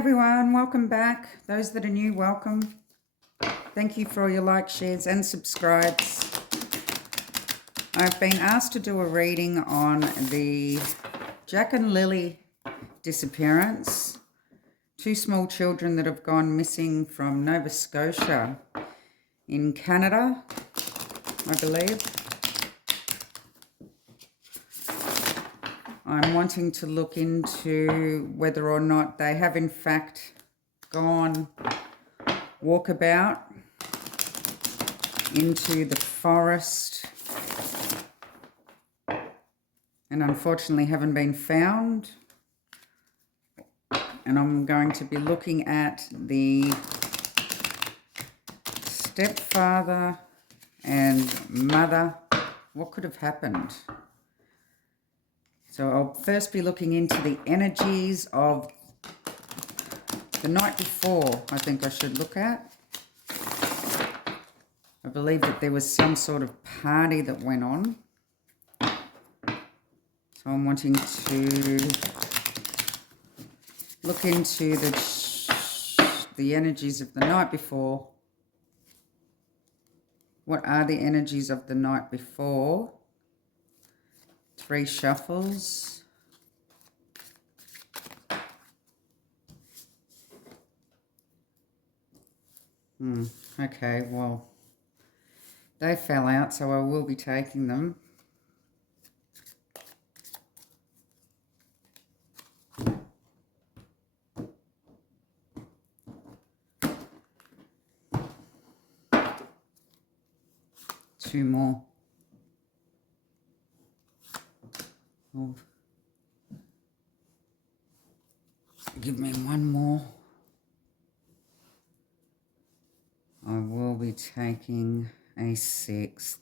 everyone, welcome back. Those that are new, welcome. Thank you for all your likes, shares and subscribes. I've been asked to do a reading on the Jack and Lily disappearance. Two small children that have gone missing from Nova Scotia in Canada, I believe. I'm wanting to look into whether or not they have in fact gone walkabout into the forest and unfortunately haven't been found. And I'm going to be looking at the stepfather and mother. What could have happened? So I'll first be looking into the energies of the night before, I think I should look at. I believe that there was some sort of party that went on. So I'm wanting to look into the energies of the night before. What are the energies of the night before? 3 shuffles. Okay, well, they fell out, so I will be taking them. Two more. Oh. Give me one more. I will be taking a 6th.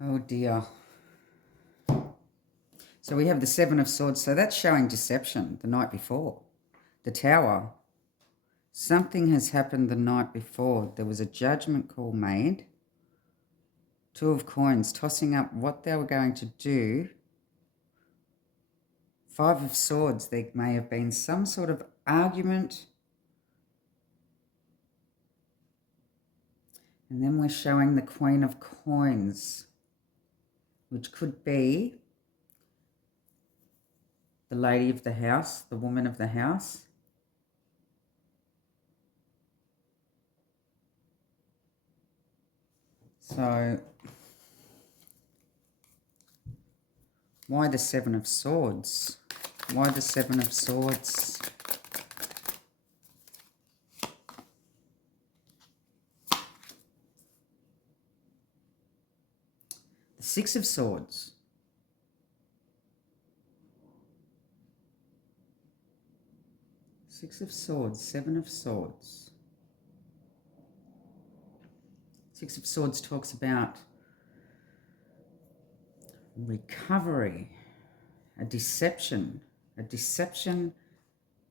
Oh dear. So we have the 7 of Swords. So that's showing deception the night before. The Tower. Something has happened the night before. There was a judgment call made. 2 of Coins, tossing up what they were going to do. 5 of Swords, there may have been some sort of argument. And then we're showing the Queen of Coins, which could be the lady of the house, the woman of the house. So, why the 7 of Swords? Why the 7 of Swords? The 6 of Swords. Six of Swords, 7 of Swords. 6 of Swords talks about recovery, a deception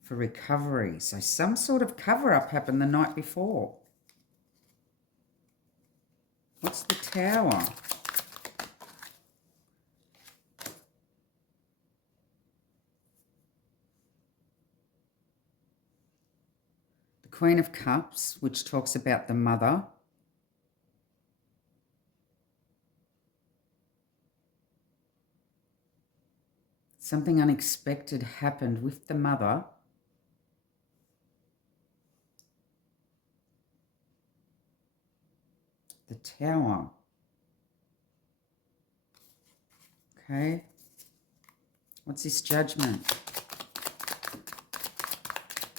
for recovery. So some sort of cover-up happened the night before. What's the Tower? The Queen of Cups, which talks about the mother. Something unexpected happened with the mother. The Tower. Okay. What's this Judgment?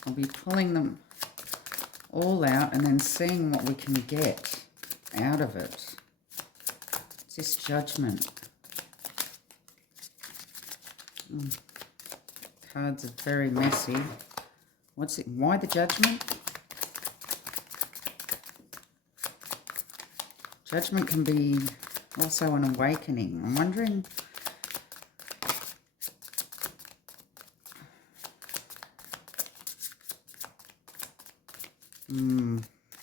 I'll be pulling them all out and then seeing what we can get out of it. What's this Judgment? Cards are very messy. What's it? Why the Judgment? Judgment can be also an awakening. I'm wondering.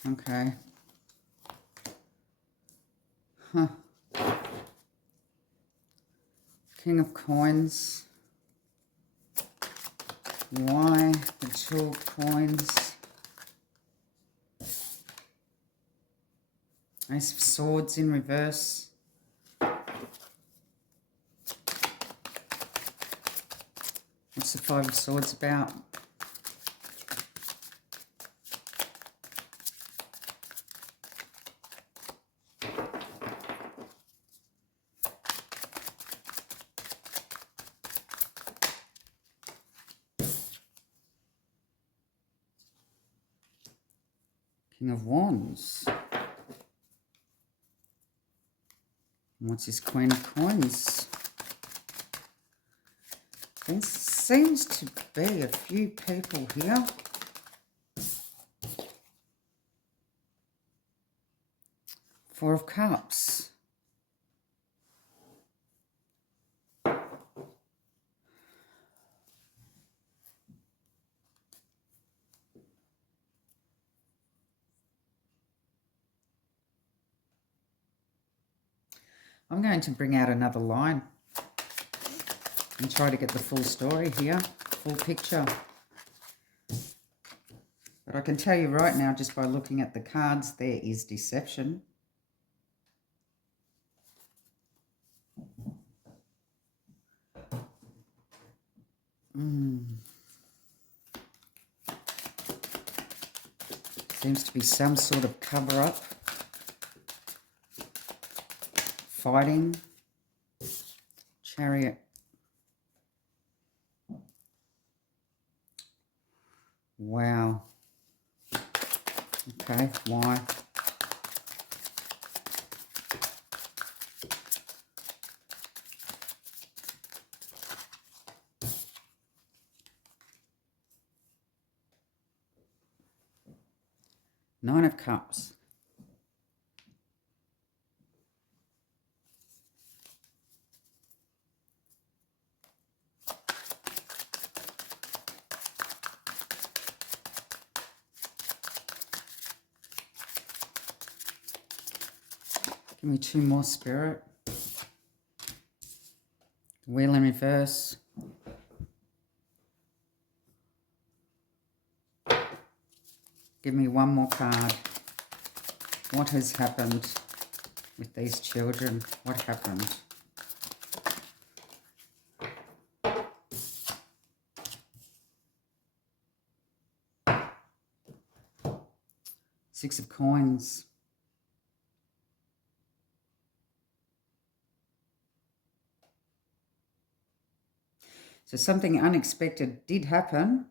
Okay. Huh. King of Coins. Why the Two of Coins? Ace of Swords in reverse. What's the Five of Swords about? King of Wands. What's this Queen of Coins? There seems to be a few people here. Four of Cups. I'm going to bring out another line and try to get the full story here, full picture. But I can tell you right now, just by looking at the cards, there is deception. Seems to be some sort of cover-up. Fighting. Chariot. Wow. Okay, why? Nine of Cups. Give me two more, Spirit. Wheel in reverse. Give me one more card. What has happened with these children? What happened? Six of Coins. So something unexpected did happen.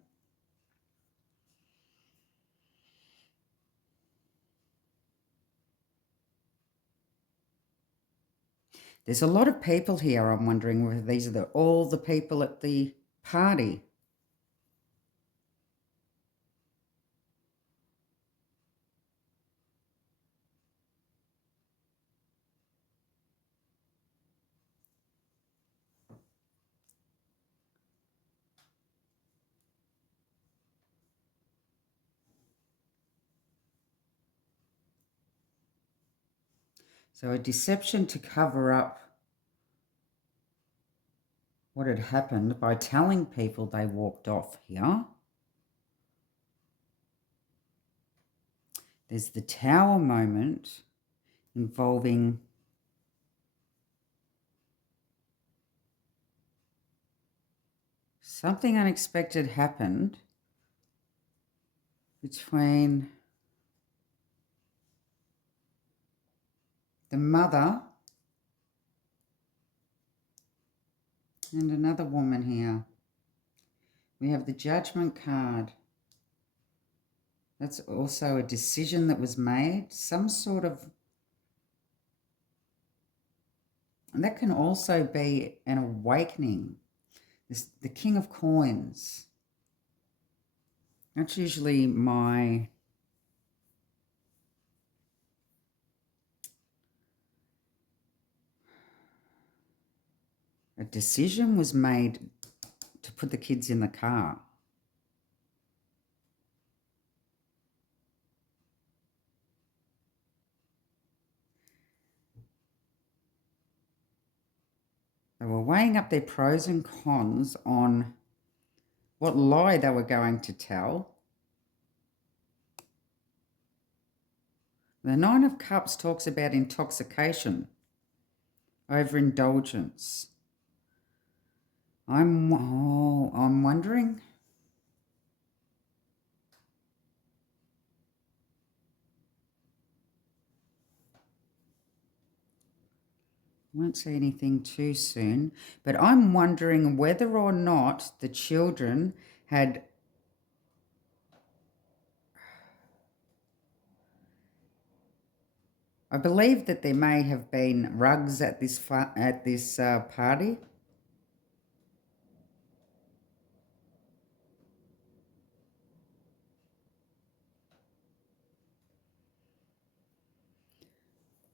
There's a lot of people here. I'm wondering whether these are all the people at the party. So a deception to cover up what had happened by telling people they walked off here. There's the Tower moment involving something unexpected happened between the mother and another woman here. We have the Judgment card. That's also a decision that was made, some sort of, and that can also be an awakening. The King of Coins. That's usually a decision was made to put the kids in the car. weighing up their pros and cons on what lie they were going to tell. The Nine of Cups talks about intoxication, overindulgence. I'm wondering. Won't say anything too soon, but I'm wondering whether or not the children had I believe that there may have been rugs at this party.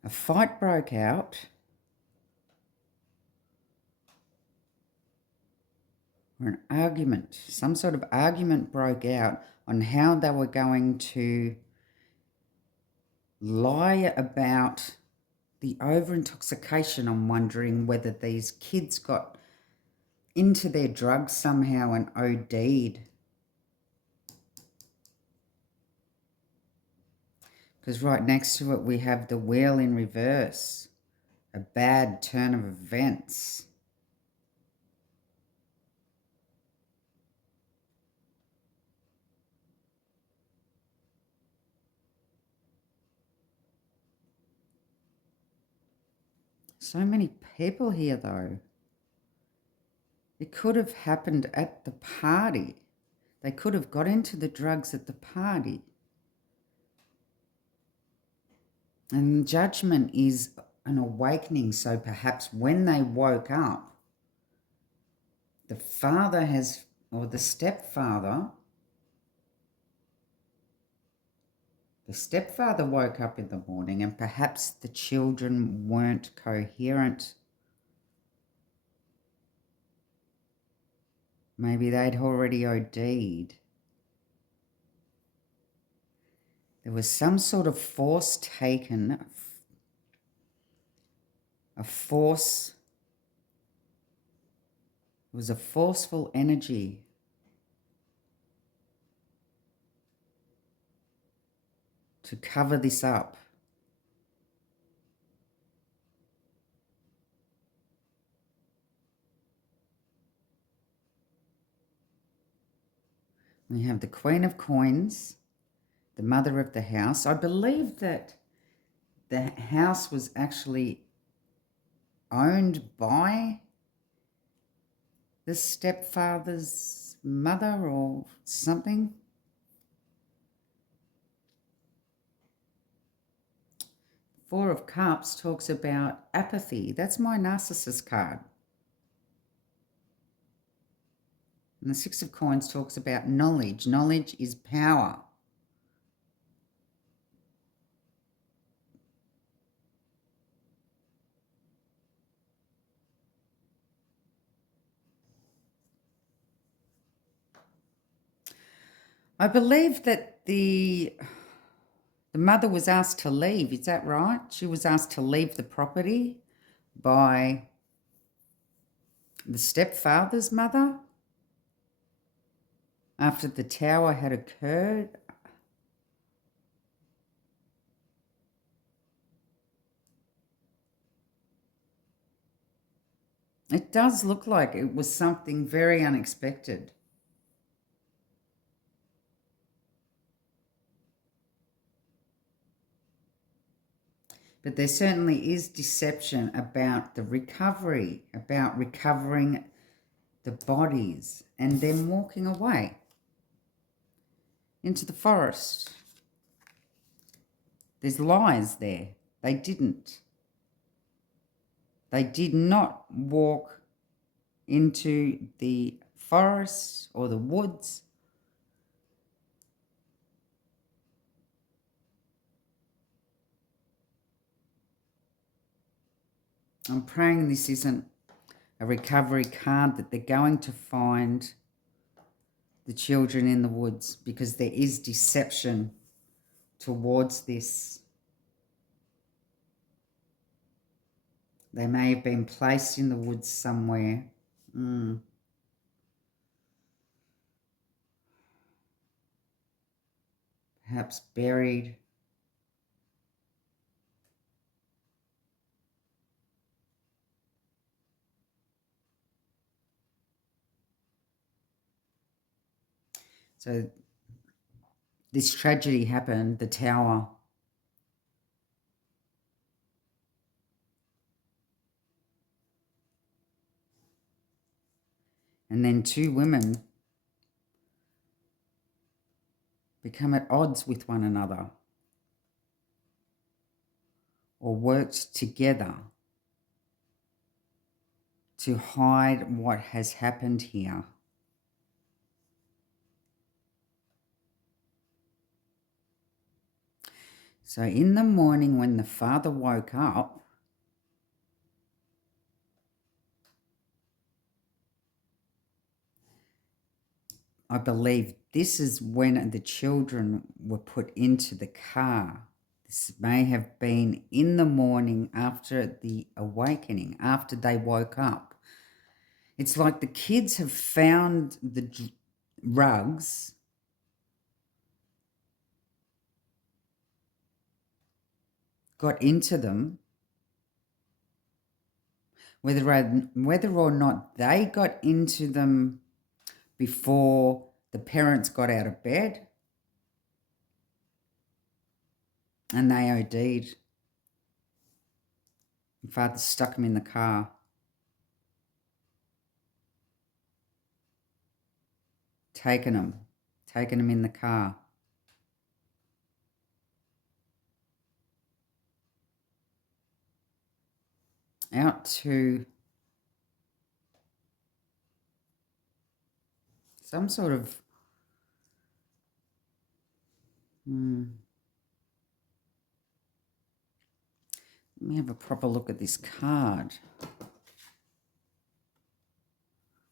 A fight broke out. Or an argument, some sort of argument broke out on how they were going to lie about the over-intoxication. I'm wondering whether these kids got into their drugs somehow and OD'd. Because right next to it we have the wheel in reverse. A bad turn of events. So many people here, though. It could have happened at the party. They could have got into the drugs at the party. And judgment is an awakening. So perhaps when they woke up, the father has, or the stepfather woke up in the morning, and perhaps the children weren't coherent. Maybe they'd already OD'd. There was some sort of force taken, a force. It was a forceful energy. To cover this up. We have the Queen of Coins, the mother of the house. I believe that the house was actually owned by the stepfather's mother or something. Four of Cups talks about apathy. That's my Narcissist card. And the Six of Coins talks about knowledge. Knowledge is power. I believe that the mother was asked to leave. Is that right? She was asked to leave the property by the stepfather's mother after the tower had occurred. It does look like it was something very unexpected. But there certainly is deception about the recovery, about recovering the bodies and them walking away into the forest. There's lies there. They didn't. They did not walk into the forest or the woods. I'm praying this isn't a recovery card, that they're going to find the children in the woods, because there is deception towards this. They may have been placed in the woods somewhere. Perhaps buried. So this tragedy happened, the tower. And then two women become at odds with one another or worked together to hide what has happened here. So in the morning when the father woke up, I believe this is when the children were put into the car. This may have been in the morning after the awakening, after they woke up. It's like the kids have found the rugs, got into them, whether or not they got into them before the parents got out of bed and they OD'd. Father stuck them in the car. Taken them in the car. Out to some sort of let me have a proper look at this card.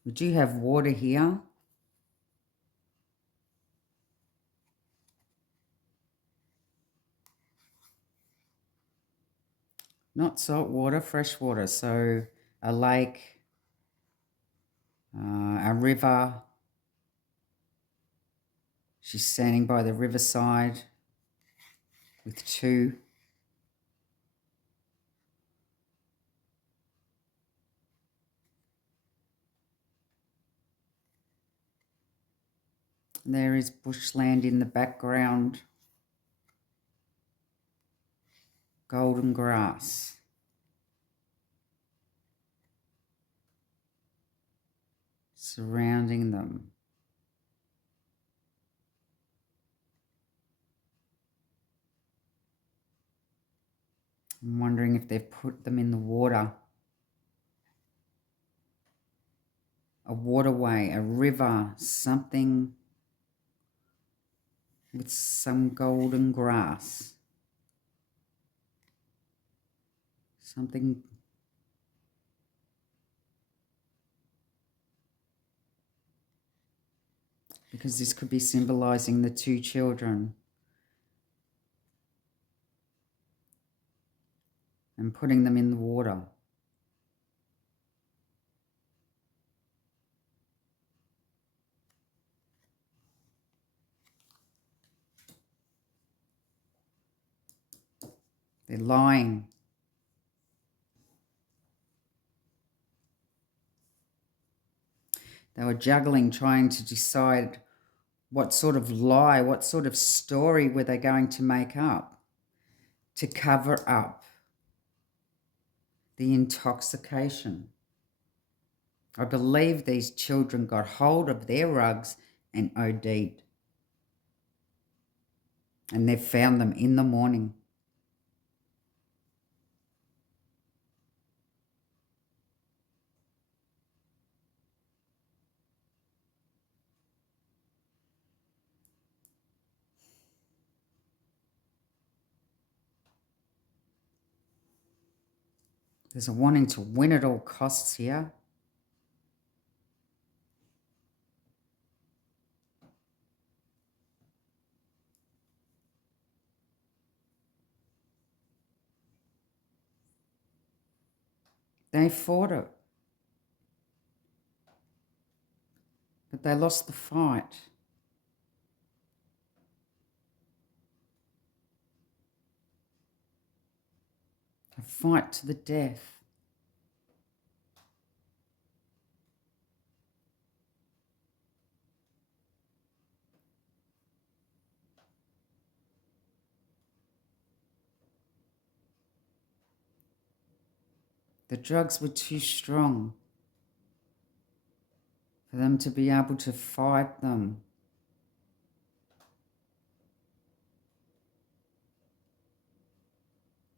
We do have water here. Not salt water, fresh water. So a lake, a river. She's standing by the riverside with two. There is bushland in the background. Golden grass. Surrounding them. I'm wondering if they've put them in the water. A waterway, a river, something with some golden grass. Something because this could be symbolizing the two children and putting them in the water. They're lying. They were juggling, trying to decide what sort of lie, what sort of story were they going to make up to cover up the intoxication. I believe these children got hold of their rugs and OD'd. And they found them in the morning. There's a wanting to win at all costs here. They fought it, but they lost the fight. A fight to the death. The drugs were too strong for them to be able to fight them.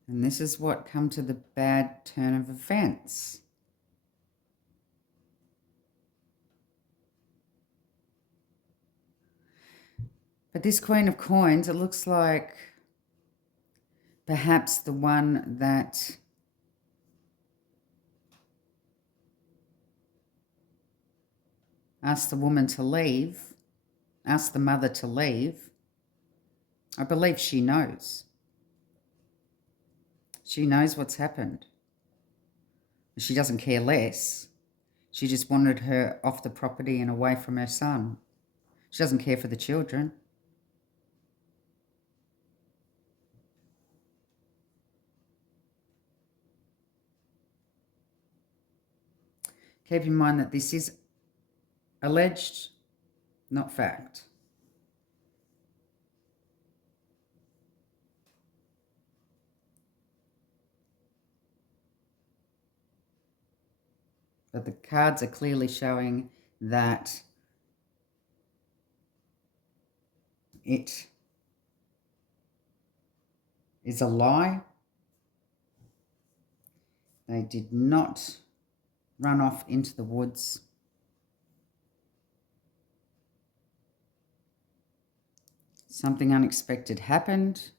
And this is what come to the bad turn of events. But this Queen of Coins, it looks like perhaps the one that asked the woman to leave, asked the mother to leave. I believe she knows. She knows what's happened. She doesn't care less. She just wanted her off the property and away from her son. She doesn't care for the children. Keep in mind that this is alleged, not fact. But the cards are clearly showing that it is a lie. They did not run off into the woods. Something unexpected happened.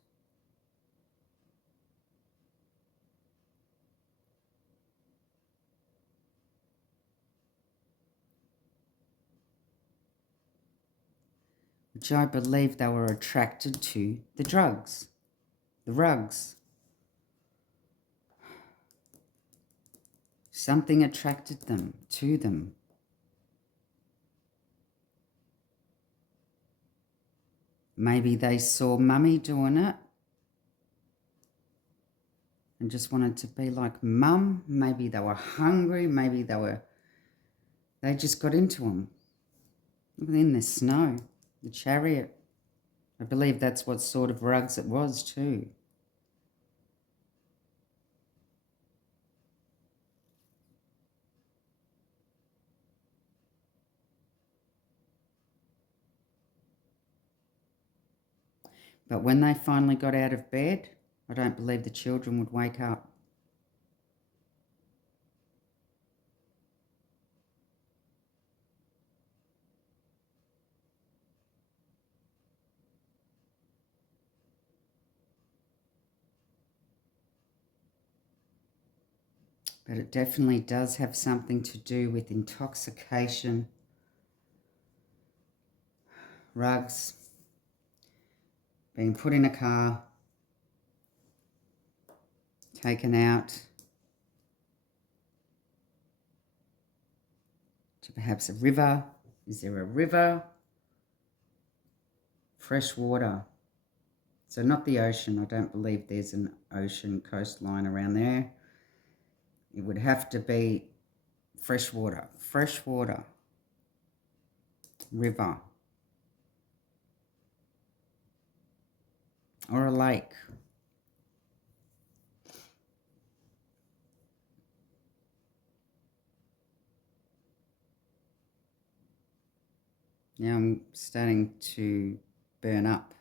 Which I believe they were attracted to the drugs, the rugs. Something attracted them to them. Maybe they saw Mummy doing it and just wanted to be like Mum. Maybe they were hungry. Maybe they just got into them. Within the snow, the chariot. I believe that's what sort of rugs it was too. But when they finally got out of bed, I don't believe the children would wake up. But it definitely does have something to do with intoxication, rugs, being put in a car, taken out to perhaps a river. Is there a river? Fresh water. So not the ocean. I don't believe there's an ocean coastline around there. It would have to be fresh water. Fresh water. River. Or a lake. Now I'm starting to burn up,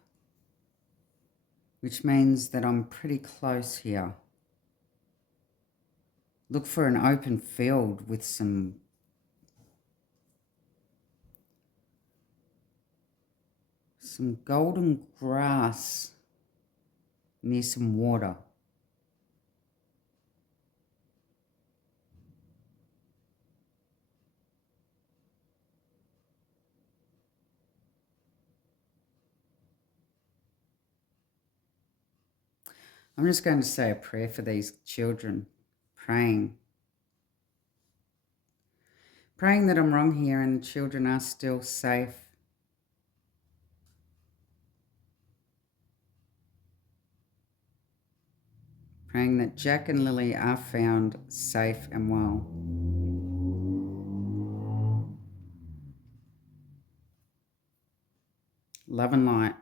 which means that I'm pretty close here. Look for an open field with some golden grass near some water. I'm just going to say a prayer for these children, praying Praying that I'm wrong here and the children are still safe. Praying that Jack and Lily are found safe and well. Love and light.